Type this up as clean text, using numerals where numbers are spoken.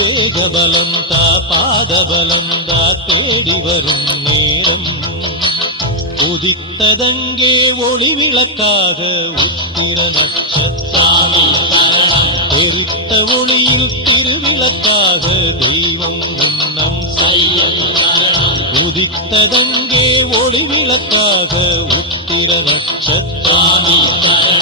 வேகபலந்தா பாதபலந்தா தேடி வரும் நேரம். உதித்ததங்கே ஒளி விளக்காக உத்திர நட்சத்திரம். எரித்த ஒளியில் திருவிளக்காக தெய்வம் உன்னம் செய்யும். உதித்ததங்கே ஒளி விளக்காக உத்திர நட்சத்திரம்.